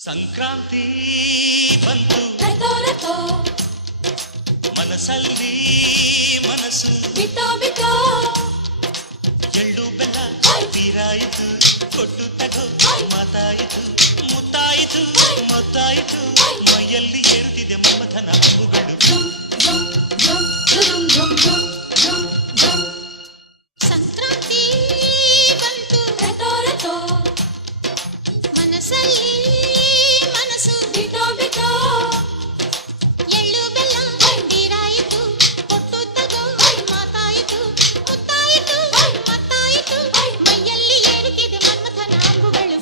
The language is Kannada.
ಸಂಕ್ರಾಂತಿ ಬಂತು ಮನಸ್ಸಲ್ಲಿ ಮನಸ್ಸು ಬಿತ್ತೋ ಬಿತ್ತೋ ಎಳ್ಳು ಬೆಲ್ಲ ತೀರಾಯಿತು ಕೊಟ್ಟು ತಗೋ ಮಾತಾಯಿತು ಮುತ್ತಾಯಿತು ಮದ್ದಾಯಿತು ಮೈಯಲ್ಲಿ ಏರುತ್ತಿದೆ ಮಮಥನ ಹಬ್ಬುಗಳು ಸಂಕ್ರಾಂತಿ ಬಂತು ಮನಸ್ಸಲ್ಲಿ ಮನಸ್ಸು ಬಿತ್ತೋ ಬಿತ್ತೋ ಎಳ್ಳು ಬೆಲ್ಲ ತೀರಾಯಿತು ಕೊಟ್ಟು ತಗೋ ಮಾತಾಯಿತು ಮುತ್ತಾಯಿತು ಮತ್ತಾಯಿತು ಮೈಯಲ್ಲಿ ಏರುತ್ತಿದೆ ಮನ್ಮಥನ ಅಂಬುಗಳು